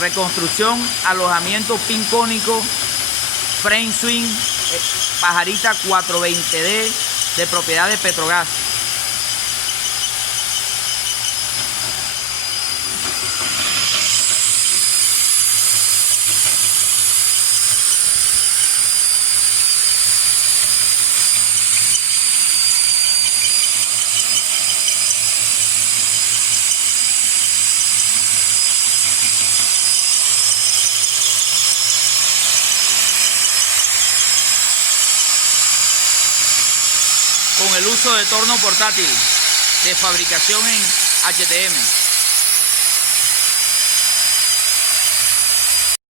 reconstrucción, alojamiento pincónico, frame swing, pajarita 420D de propiedad de Petrogas. Con el uso de torno portátil de fabricación en HTM.